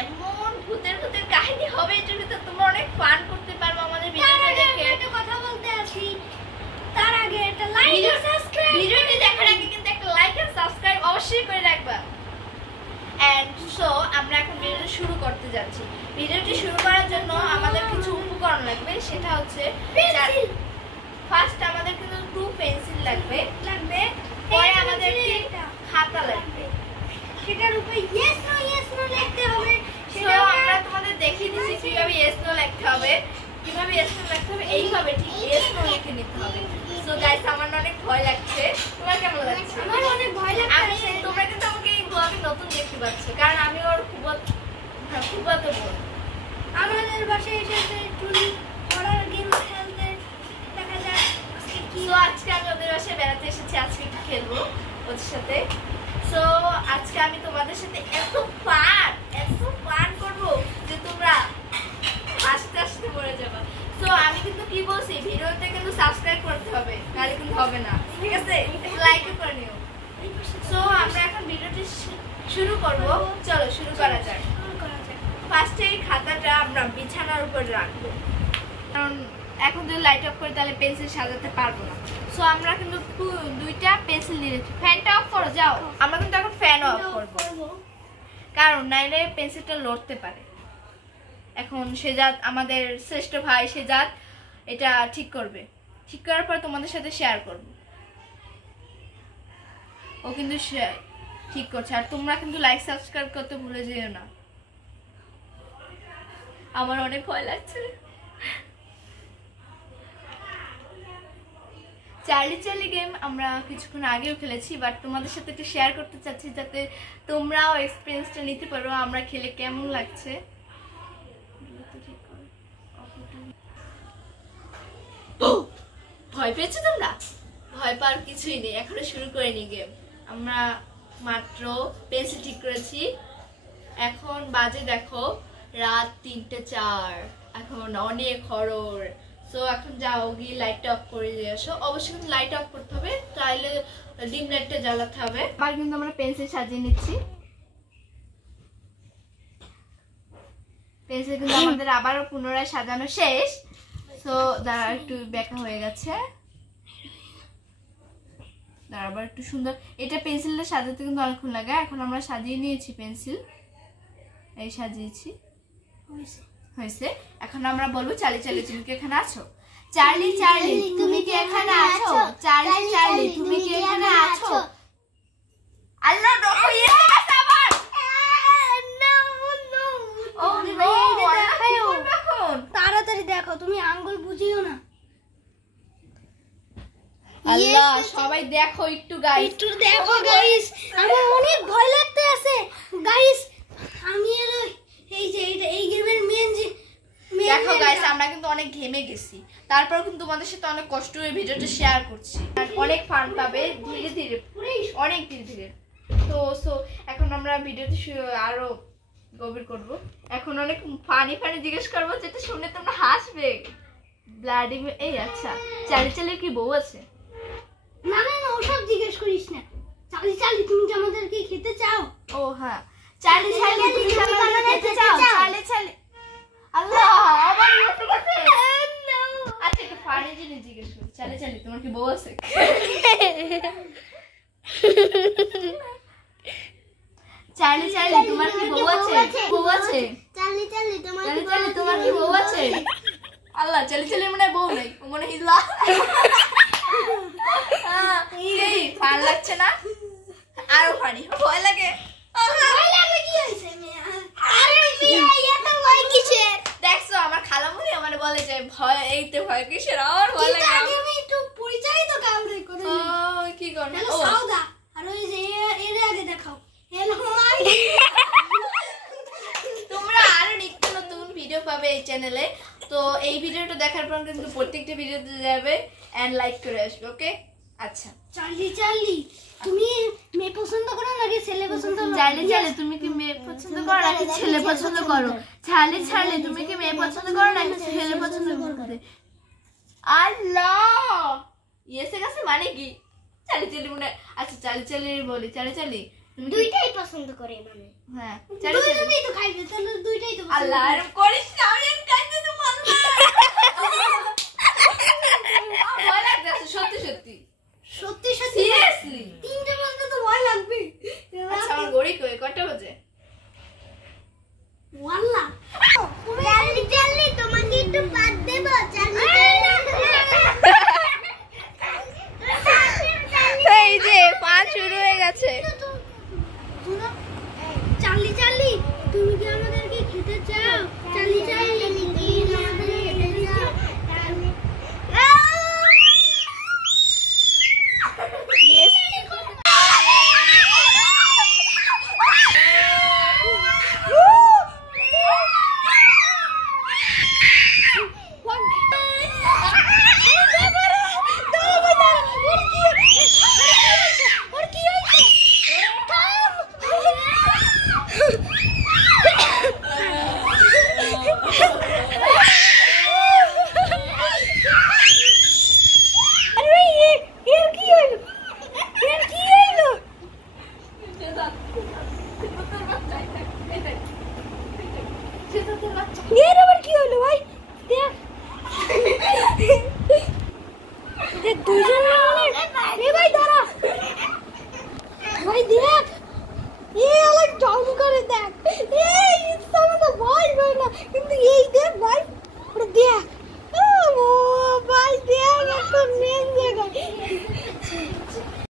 এমন ভূতের ভূতের কাহিনী হবে এটার ভিতর তোমরা অনেক ফান করতে পারবে আমাদের ভিডিওটা দেখে। একটা কথা বলতে আসি, তার আগে একটা লাইক আর সাবস্ক্রাইব, ভিডিওটি দেখার আগে কিন্তু একটা লাইক আর সাবস্ক্রাইব অবশ্যই করে রাখবা। এন্ড সো আমরা এখন ভিডিওটা শুরু করতে যাচ্ছি। ভিডিওটি শুরু করার জন্য আমাদের কিছু উপকরণ লাগবে, সেটা হচ্ছে পেন্সিল। ফার্স্ট আমাদের কিন্তু 2 পেন্সিল লাগবে, পরে আমাদের একটা খাতা লাগবে, সেটার উপরে ইয়েস নো লিখতে হবে। সো আমরা তোমাদের দেখিয়ে দিচ্ছি কিভাবে ইয়েস নো লিখতে হবে। কিভাবে ইয়েস নো লিখতে হবে এইভাবে ঠিক ইয়েস নো লিখে নিতে হবে। সো গাইস আমার অনেক ভয় লাগছে, তোমার কেমন লাগছে? আমার অনেক ভয় লাগছে। তোমরা কিন্তু আমাকে এই ব্লগে নতুন দেখতে পাচ্ছ, কারণ আমি ওর খুবতো বোন। আমাদের বাসায় এসেছে টুনি হরর গেম খেলতে, দেখা যাক কি। সো আজকে আমি ওদের বাসায় বেড়াতে এসেছি, আজকে একটু খেলবো ওদের সাথে। সো আজকে আমি তোমাদের সাথে এত ফান করবো যে তোমরা হাসতে হাসতে মরে যাবা। সো আমি কিন্তু কি বলছি, ভিডিওতে কিন্তু সাবস্ক্রাইব করতে হবে, নাহলে কিন্তু হবে না, ঠিক আছে? লাইকও করে নিও। সো আমরা এখন ভিডিওটি শুরু করব, চলো শুরু করা যাক। ফার্স্টে এই খাতাটা আমরা বিছানার উপর রাখবো, কারণ এখন যদি লাইট অফ করি তাহলে পেন্সিল সাজাতে পারবো না। সো আমরা কিন্তু 2টা পেন্সিল নিয়েছি। ফ্যানটা অফ করো, যাও। আমরা কিন্তু এখন ফ্যান অফ করবো, কারণ নাইলে পেন্সিলটা লড়তে পারে। এখন সেজাত আমাদের শ্রেষ্ঠ ভাই সেজাত এটা ঠিক করবে, ঠিক করার পর তোমাদের সাথে শেয়ার করব। ও কিন্তু ঠিক করছে, আর তোমরা কিন্তু লাইক সাবস্ক্রাইব করতে ভুলে যেও না। আমার অনেক ভয় লাগছে। চার্লি গেম আমরা কিছুক্ষণ আগেও খেলেছি, বাট তোমাদের সাথে একটু শেয়ার করতে চাচ্ছি যাতে তোমরাও এক্সপিরিয়েন্সটা নিতে পারো আমরা খেলে কেমন লাগছে। ভয় পেয়েছো তোমরা? ভয় পাওয়ার কিছুই নেই, এখনো শুরু করিনি গেম। আমরা মাত্র পেন্সিল ঠিক করেছি। এখন বাজে দেখো রাত 3:04, এখন অনেক হরর। সো এখন যাও গিয়ে লাইটটা অফ করে দিয়ে আসো। অবশ্যই কিন্তু লাইট অফ করতে হবে, তাহলে ডিম লাইটটা জ্বালাতে হবে। আবার কিন্তু আমরা পেন্সিল সাজিয়ে নিচ্ছি। পেন্সিল কিন্তু আমাদের আবারও পুনরায় সাজানো শেষ। সো দাঁড়া, একটু বেঁকা হয়ে গেছে, দাঁড়া আবার একটু সুন্দর। এটা পেন্সিলটা সাজাতে কিন্তু অনেকক্ষণ লাগে। এখন আমরা সাজিয়ে নিয়েছি পেন্সিল, এই সাজিয়েছি, হয়েছে। এখন আমরা বলবো চার্লি তুমি কি এখানে আছো? চার্লি তুমি কি এখানে আছো? চার্লি তুমি কি এখানে আছো? আল্লাহ দেখো এসে গেছে আবার। ও নো, এখন তাড়াতাড়ি দেখো, তুমি আঙ্গুল বুঝিও না। আল্লাহ সবাই দেখো একটু গাইস, একটু দেখো গাইস, আমার অনেক ভয় লাগতে আছে গাইস। আমি এই গেমের মেন দেখো গাইস, আমরা কিন্তু অনেক ঘেমে গেছি, তারপর কিন্তু তোমাদের সাথে অনেক কষ্ট করে ভিডিওটা শেয়ার করছি। অনেক ফান পাবে ধীরে ধীরে, অনেক ধীরে ধীরে। তো এখন আমরা ভিডিওতে আরো গভীর করব। এখন অনেক ফানি জিজ্ঞেস করবো, যেটা শুনে তোমরা হাসবে। ব্লাডি এই আচ্ছা, চার্লি কি বউ আছে? না ওসব জিজ্ঞেস করিস না। চার্লি তুমি কি আমাদেরকে খেতে চাও? ও হ্যাঁ, চার্লি তুমি কি আমাদেরকে খেতে চাও? চার্লি আল্লাহ আবার এসে গেছে। আচ্ছা একটু ফানি জিনিস জিজ্ঞেস করি, চার্লি তোমার কি বউ আছে? চার্লি তোমার কি বউ আছে? বউ আছে? চার্লি তোমার কি বউ আছে? আল্লাহ চার্লি মনে হয় বউ নেই, ও মনে হিল্লা। এই ফান লাগছে না? আরো ফানি ভয় লাগে। কি হইছে মিয়া? আরে মিয়া এত ভয় কিসের? দেখছো আমার খালামুনি আমার বলে যে ভয়, এইতে ভয় কিসের? আর ভয় লাগে। আমি একটু পরিচয় তো কাউকে করে ও কি করব? হ্যালো সাউদা, আর ওই যে এর আগে দেখাও। Hello my. তোমরা আরো নিত্য নতুন ভিডিও পাবে এই চ্যানেলে। তো এই ভিডিওটা দেখার পর কিন্তু প্রত্যেকটা ভিডিওতে যাবে এন্ড লাইক করে আসবে, ওকে? আচ্ছা চার্লি তুমি মেয়ে পছন্দ করো নাকি ছেলে পছন্দ করো? চার্লি তুমি কি মেয়ে পছন্দ করো নাকি ছেলে পছন্দ করো? চার্লি তুমি কি মেয়ে পছন্দ করো নাকি ছেলে পছন্দ করো? আল্লাহ এসে গেছে মানে কি? চার্লি মনে, আচ্ছা চার্লি বলি, চার্লি তুমি দুইটাই পছন্দ করে মানে হ্যাঁ দুইটাই তো খাইবে, তাহলে দুইটাই তো আল্লাহ এরকম করিস না, আমি এর কাছে তো মানব না। ভয় লাগছে সত্যি সত্যি সত্যি সত্যি সিরিয়াসলি। 3টে বাজলে তো ভয় লাগবে। আচ্ছা আমার ঘড়ি কয়টা বাজে? ওয়াল্লাহ চাল্লি চাল্লি তোমাকে একটু পাত দেব। চাল্লি এই যে পাঁচ শুরু হয়ে গেছে। চাল্লি চাল্লি তুমি কি আমাদেরকে খেতে চাও? চাল্লি চাল্লি তুমি কি আমাদেরকে খেতে চাও? Yes.